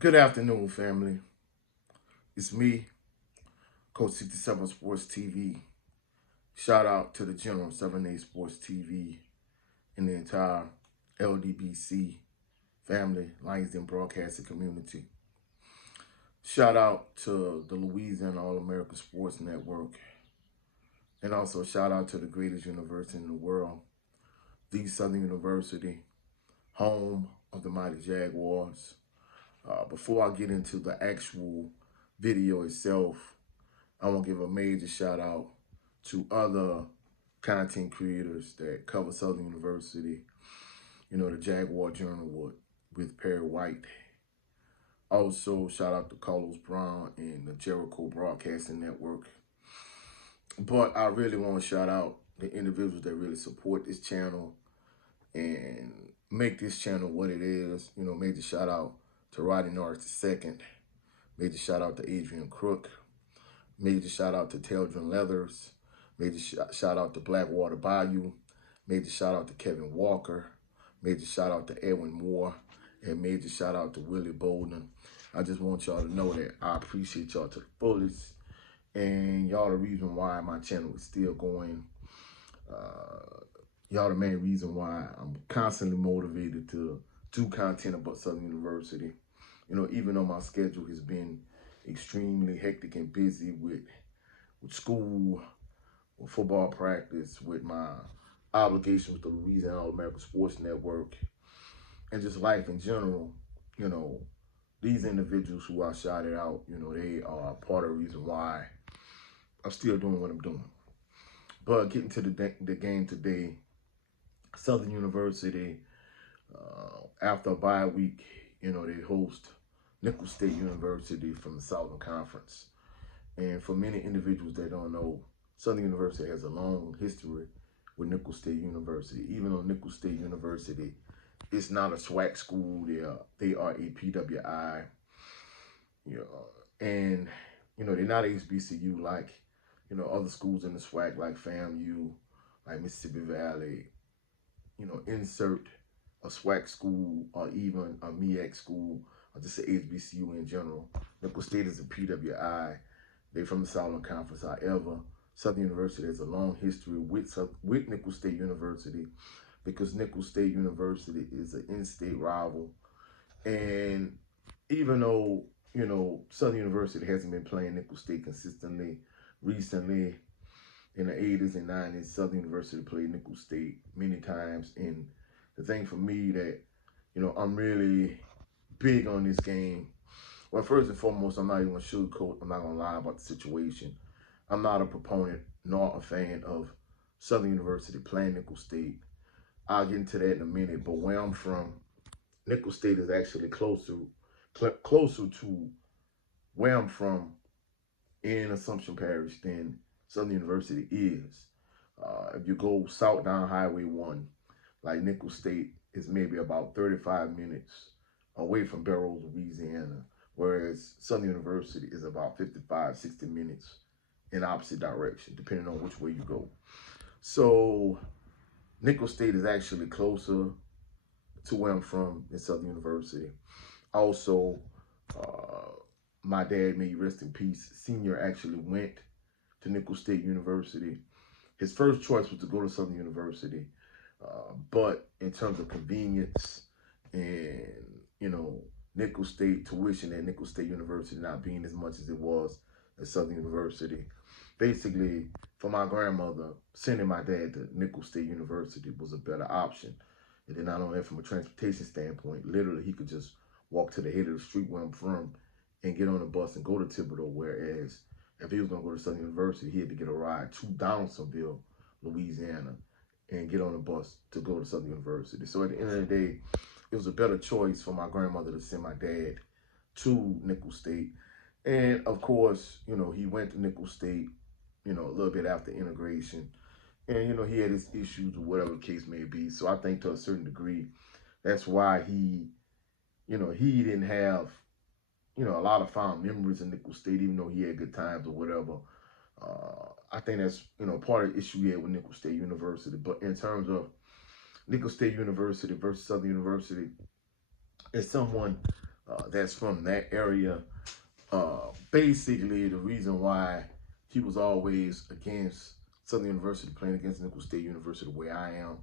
Good afternoon, family. It's me, Coach 67 Sports TV. Shout out to the General 7A Sports TV and the entire LDBC family, Lions Den broadcasting community. Shout out to the Louisiana All American Sports Network. And also shout out to the greatest university in the world, the Southern University, home of the mighty Jaguars. Before I get into the actual video itself, I want to give a major shout out to other content creators that cover Southern University. You know, the Jaguar Journal with Perry White. Also, shout out to Carlos Brown and the Jericho Broadcasting Network. But I really want to shout out the individuals that really support this channel and make this channel what it is. You know, major shout out to Roddy Norris II. Major shout out to Adrian Crook. Major shout out to Teldrin Leathers. Major shout out to Blackwater Bayou. Major shout out to Kevin Walker. Major shout out to Edwin Moore. And major shout out to Willie Bolden. I just want y'all to know that I appreciate y'all to the fullest. And y'all the reason why my channel is still going. Y'all the main reason why I'm constantly motivated to do content about Southern University. You know, even though my schedule has been extremely hectic and busy with school, with football practice, with my obligations with the Louisiana All American Sports Network, and just life in general, you know, these individuals who I shouted out, you know, they are part of the reason why I'm still doing what I'm doing. But getting to the game today, Southern University, after a bye week, you know, they host Nicholls State University from the Southern Conference. And for many individuals that don't know, Southern University has a long history with Nicholls State University. Even though Nicholls State University is not a SWAC school, they are a PWI. You know, and you know, they're not HBCU like, you know, other schools in the SWAC like FAMU, like Mississippi Valley. You know, insert a SWAC school or even a MEAC school or just an HBCU in general. Nicholls State is a PWI. They're from the Southern Conference. However, Southern University has a long history with Nicholls State University because Nicholls State University is an in-state rival. And even though, you know, Southern University hasn't been playing Nicholls State consistently recently, in the 80s and 90s, Southern University played Nicholls State many times. And the thing for me that, you know, I'm really big on this game. Well, first and foremost, I'm not even going to sugarcoat. I'm not going to lie about the situation. I'm not a proponent nor a fan of Southern University playing Nicholls State. I'll get into that in a minute. But where I'm from, Nicholls State is actually closer to where I'm from in Assumption Parish than Southern University is. If you go south down Highway 1, like Nicholls State is maybe about 35 minutes away from Barrows, Louisiana, whereas Southern University is about 55, 60 minutes in opposite direction, depending on which way you go. So Nicholls State is actually closer to where I'm from than Southern University. Also, my dad, may he rest in peace, senior actually went to Nicholls State University. His first choice was to go to Southern University, but in terms of convenience and, you know, Nicholls State tuition at Nicholls State University not being as much as it was at Southern University, basically, for my grandmother, sending my dad to Nicholls State University was a better option. And then not only that, from a transportation standpoint, literally he could just walk to the head of the street where I'm from and get on a bus and go to Thibodeau, whereas if he was going to go to Southern University, he had to get a ride to Donaldsonville, Louisiana, and get on a bus to go to Southern University. So at the end of the day, it was a better choice for my grandmother to send my dad to Nicholls State. And of course, you know, he went to Nicholls State, you know, a little bit after integration. And, you know, he had his issues or whatever the case may be. So I think to a certain degree, that's why he, you know, he didn't have, you know, a lot of fond memories in Nicholls State, even though he had good times or whatever. I think that's, you know, part of the issue he had with Nicholls State University. But in terms of Nicholls State University versus Southern University, as someone that's from that area. Basically, the reason why he was always against Southern University playing against Nicholls State University the way I am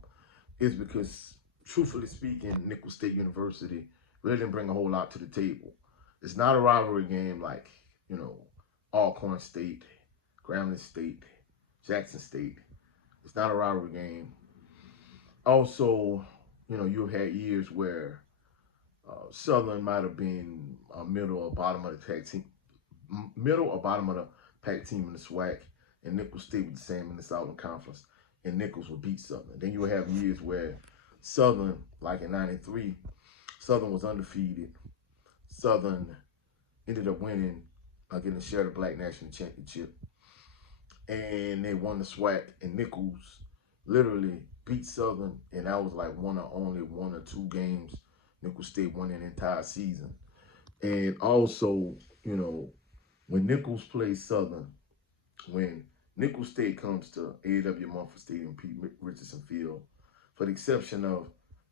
is because, truthfully speaking, Nicholls State University really didn't bring a whole lot to the table. It's not a rivalry game like, Alcorn State, Grambling State, Jackson State. It's not a rivalry game. Also, you had years where Southern might have been a middle or bottom of the pack team, middle or bottom of the pack team in the SWAC, and Nicholls State was the same in the Southern Conference, and Nicholls would beat Southern. Then you would have years where Southern, like in '93, Southern was undefeated. Southern ended up winning, getting a share of the Black National Championship, and they won the SWAC, and Nicholls literally beat Southern, and that was like only one or two games Nicholls State won an entire season. And also, when Nicholls plays Southern, when Nicholls State comes to AW Mumford Stadium, Pete Richardson Field, for the exception of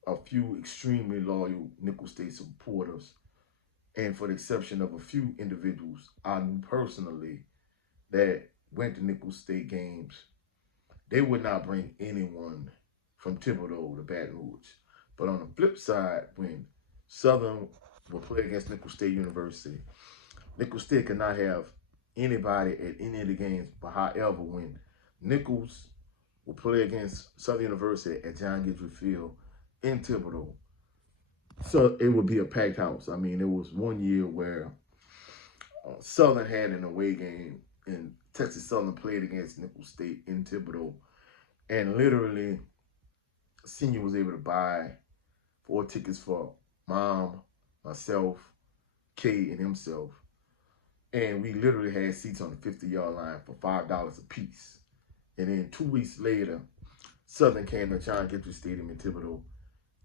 a few extremely loyal Nicholls State supporters, and for the exception of a few individuals I knew personally that went to Nicholls State games, they would not bring anyone from Thibodeau to Baton Rouge. But on the flip side, when Southern will play against Nicholls State University, Nicholls State could not have anybody at any of the games. But however, when Nicholls will play against Southern University at John Guidry Field in Thibodeau, so it would be a packed house. I mean, it was one year where Southern had an away game, and Texas Southern played against Nicholls State in Thibodeau, and literally, Senior was able to buy 4 tickets for Mom, myself, Kay, and himself. And we literally had seats on the 50-yard line for $5 a piece. And then 2 weeks later, Southern came to John Guidry Stadium in Thibodeau,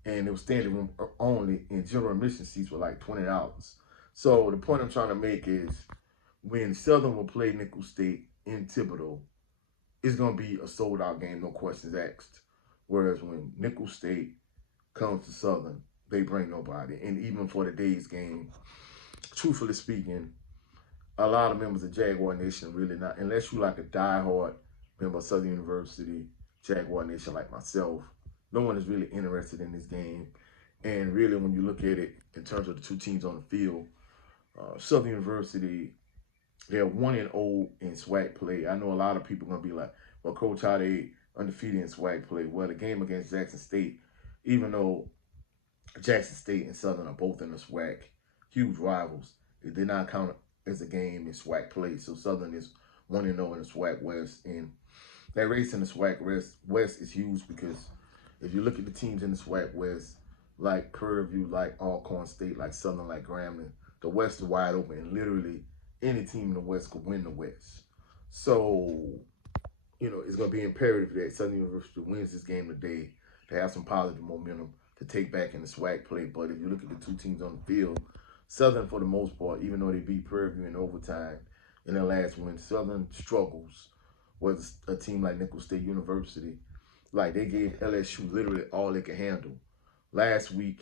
and it was standing room only, and general admission seats were like $20. So the point I'm trying to make is when Southern will play Nicholls State in Thibodeau, it's going to be a sold-out game, no questions asked. Whereas when Nicholls State comes to Southern, they bring nobody. And even for the day's game, truthfully speaking, a lot of members of Jaguar Nation really not, unless you like a diehard member of Southern University, Jaguar Nation like myself, no one is really interested in this game. And really, when you look at it in terms of the two teams on the field, Southern University, they're 1-0 in SWAC play. I know a lot of people are going to be like, well, Coach, how they undefeated in SWAC play? Well, the game against Jackson State, even though Jackson State and Southern are both in the SWAC, huge rivals, it did not count as a game in SWAC play. So Southern is 1-0 in the SWAC West. And that race in the SWAC West is huge because if you look at the teams in the SWAC West, like Prairie View, like Alcorn State, like Southern, like Grambling, the West is wide open, and literally any team in the West could win the West. So, it's going to be imperative that Southern University wins this game today to have some positive momentum to take back in the SWAC play. But if you look at the two teams on the field, Southern, for the most part, even though they beat Prairie View in overtime in their last win, Southern struggles with a team like Nicholls State University. Like, they gave LSU literally all they could handle. Last week,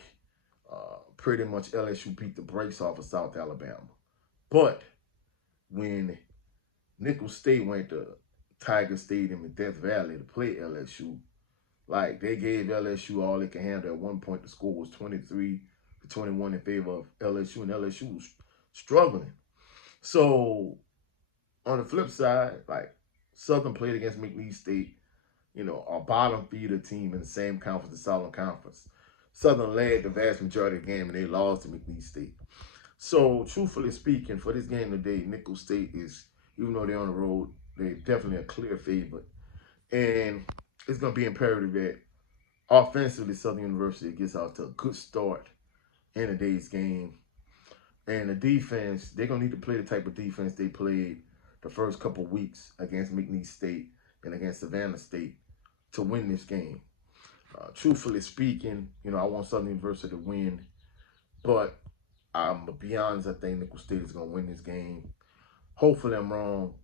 pretty much LSU beat the brakes off of South Alabama. But when Nicholls State went to Tiger Stadium in Death Valley to play LSU, like, they gave LSU all they could handle. At one point, the score was 23-21 in favor of LSU, and LSU was struggling. So, on the flip side, like, Southern played against McNeese State, a bottom feeder team in the same conference, the Southern Conference. Southern led the vast majority of the game, and they lost to McNeese State. So, truthfully speaking, for this game today, Nicholls State is, even though they're on the road, they're definitely a clear favorite. And it's going to be imperative that offensively, Southern University gets out to a good start in today's game. And the defense, they're going to need to play the type of defense they played the first couple weeks against McNeese State and against Savannah State to win this game. Truthfully speaking, I want Southern University to win. But I'm going to be honest, I think Nicholls State is going to win this game. Hopefully I'm wrong.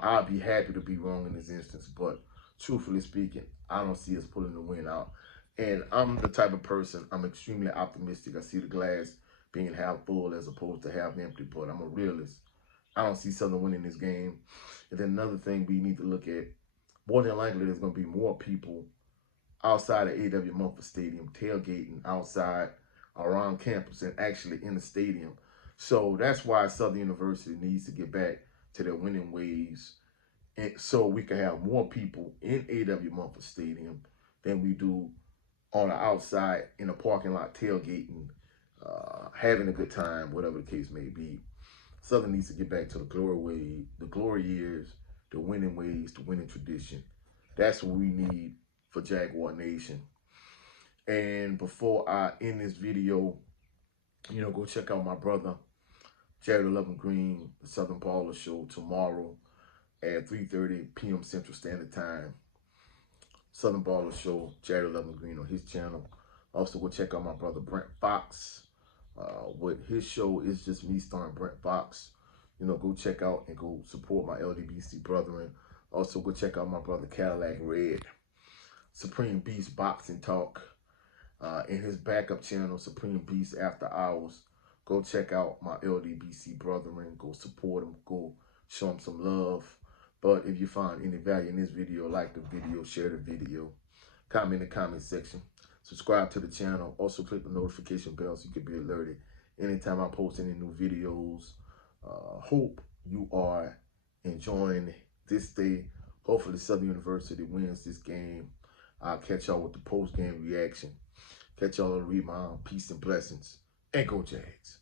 I'll be happy to be wrong in this instance. But truthfully speaking, I don't see us pulling the win out. And I'm the type of person, I'm extremely optimistic. I see the glass being half full as opposed to half empty. But I'm a realist. I don't see Southern winning this game. And then another thing we need to look at, more than likely there's going to be more people outside of A.W. Mumford Stadium tailgating outside around campus and actually in the stadium. So that's why Southern University needs to get back to their winning ways, and so we can have more people in A.W. Mumford Stadium than we do on the outside in the parking lot tailgating, having a good time, whatever the case may be. Southern needs to get back to the glory years, the winning ways, the winning tradition. That's what we need for Jaguar Nation. And before I end this video, go check out my brother, Jared 11 Green, the Southern Baller Show tomorrow at 3:30 p.m. Central Standard Time. Southern Baller Show, Jared 11 Green on his channel. Also, go check out my brother Brent Fox. With his show, It's Just Me starring Brent Fox. Go check out and go support my LDBC brethren. Also, go check out my brother Cadillac Red, Supreme Beast Boxing Talk. In his backup channel, Supreme Beast After Hours. Go check out my LDBC brethren. Go support them. Go show them some love. But if you find any value in this video, like the video, share the video, comment in the comment section, subscribe to the channel. Also click the notification bell so you can be alerted anytime I post any new videos. Hope you are enjoying this day. Hopefully Southern University wins this game. I'll catch y'all with the post-game reaction. Catch y'all on the rebound. Peace and blessings. And go Jags.